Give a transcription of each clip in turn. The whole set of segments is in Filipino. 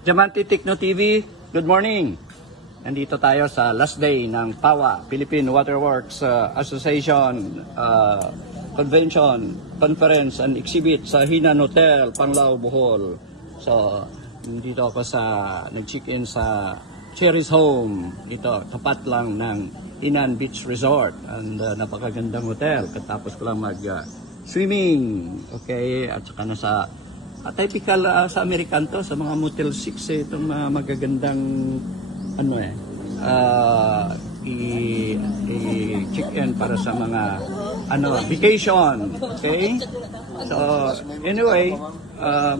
Diamante Techno TV, good morning. Nandito tayo sa last day ng PAWA, Philippine Waterworks Association Convention, Conference and Exhibit sa Hinan Hotel, Panglao, Bohol. So, nandito ako nag-check-in sa Cherry's Home. Ito, tapat lang ng Hinan Beach Resort. And napakagandang hotel. Katapos ko lang mag-swimming. Okay, at saka nasa typical sa American to, sa mga Motel 6 itong magagandang i-check-in para sa mga vacation. Okay? So, anyway,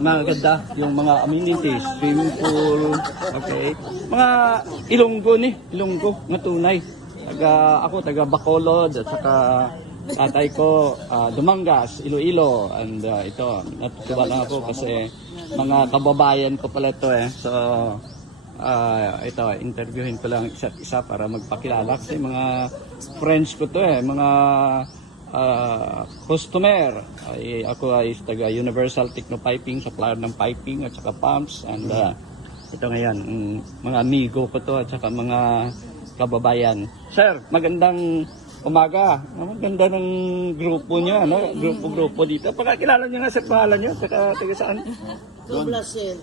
maganda yung mga amenities, swimming pool, okay? Mga Ilonggo, nga tunay. Ako taga Bacolod at saka tatay ko, Dumangas, Iloilo, and ito, natutuwa lang ako kasi mga kababayan ko pala ito So, ito, interviewin ko lang isa't isa para magpakilala kasi mga friends ko to mga customer. Ako ay taga Universal Techno Piping, supplier ng piping at saka pumps, and ito ngayon, mga amigo ko to at saka mga kababayan. Sir, magandang umaga. Ang ganda ng grupo niyo, Grupo dito. Pagkakilala niyo nga sa pangalan niyo, taga saan? Doblasel.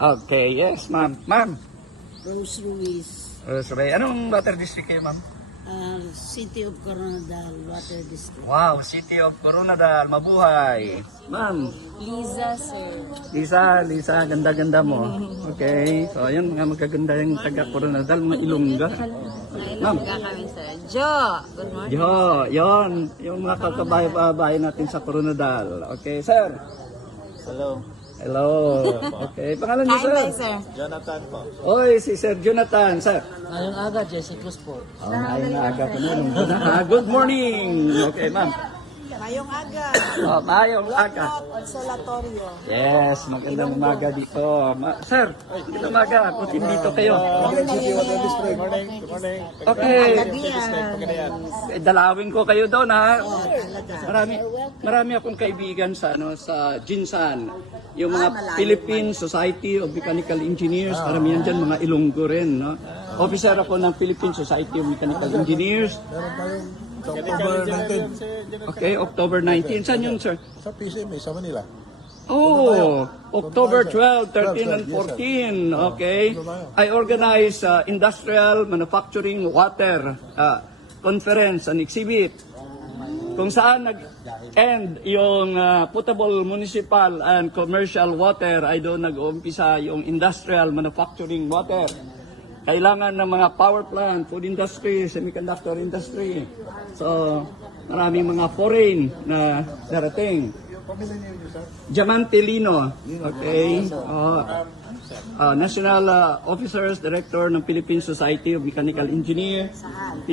Okay, yes, ma'am. Ma'am. Rose Ruiz. Rose Ruiz. Anong water district kayo, ma'am? City of Coronadal Water District. Wow, City of Coronadal. Mabuhay. Ma'am. Liza, sir. Lisa, ganda-ganda mo. Okay, so ayun, mga magaganda yung taga Coronadal, mga Ilongga. Ma'am. Kami, sir. Jo, good morning. Yon, yung mga kakabay-babay natin sa Coronadal. Okay, sir. Hello. Okay, pangalan niyo, sir? Hi, sir. Jonathan po. Oy, si Sir Jonathan, sir. Ngayong aga, Jesse Cruz po. Ngayong aga ko na. Good morning. Okay, ma'am. Ngayong aga. Ngayong aga. Consolatorio. Yes, magandang umaga dito. Sir, magandang umaga. Putin dito kayo. Good morning. Okay. Pagkanayan. Dalawin ko kayo doon, ha. Marami akong kaibigan sa Jinsan. Yung mga Philippine Society of Mechanical Engineers, karamihan dyan mga Ilonggo rin, no? Officer ako ng Philippine Society of Mechanical Engineers. October 19. Okay, October 19. Saan yun, sir? Sa PCMA, sa Manila. Oh, October 12, 13, and 14. Okay. I organize Industrial Manufacturing Water Conference and Exhibit. Kung saan nag-end yung potable municipal and commercial water, ay doon nag-uumpisa yung industrial manufacturing water. Kailangan ng mga power plant, food industry, semiconductor industry. So, maraming mga foreign na darating. Diamante Lino, okay? National Officers, Director ng Philippine Society of Mechanical Engineers. Saan,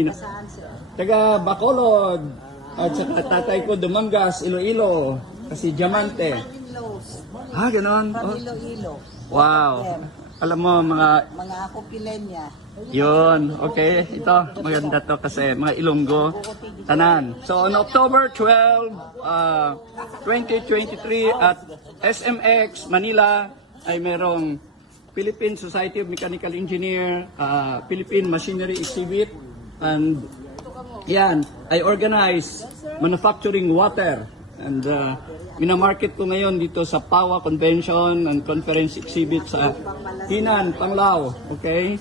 sir? Taga Bacolod. At saka tatay ko Dumangas, Iloilo. Kasi Diamante. Ganon. Oh. Iloilo. Wow. Alam mo, mga Kupilenya. yun, okay, ito, maganda to kasi mga Ilonggo, tanan. So, on October 12, 2023 at SMX Manila ay merong Philippine Society of Mechanical Engineer, Philippine Machinery Exhibit, and yan, I organize manufacturing water. And minamarket ko ngayon dito sa PAWA Convention and Conference Exhibit sa Hinan, Panglao. Okay?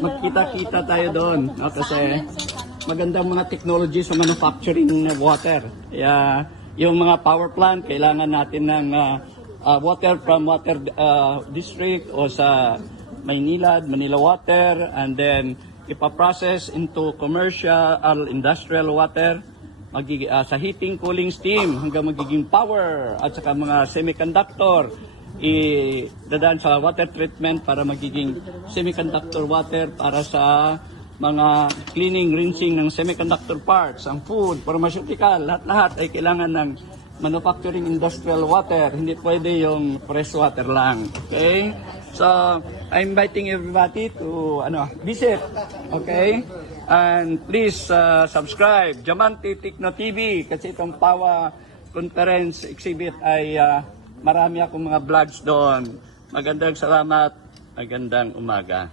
Magkita-kita tayo doon. No? Kasi magandang mga technology sa manufacturing ng water. Yung mga power plant, kailangan natin ng water from water district o sa Maynilad, Manila Water, and then ipaprocess into commercial, industrial water, sa heating, cooling, steam, hanggang magiging power, at saka mga semiconductor, dadaan sa water treatment para magiging semiconductor water para sa mga cleaning, rinsing ng semiconductor parts, ang food, pharmaceutical, lahat-lahat ay kailangan ng manufacturing industrial water. Hindi pwede yung fresh water lang. Okay? So, I'm inviting everybody to visit. Okay? And please subscribe Diamante Techno TV kasi itong PAWA Conference Exhibit ay marami akong mga vlogs doon. Magandang salamat. Magandang umaga.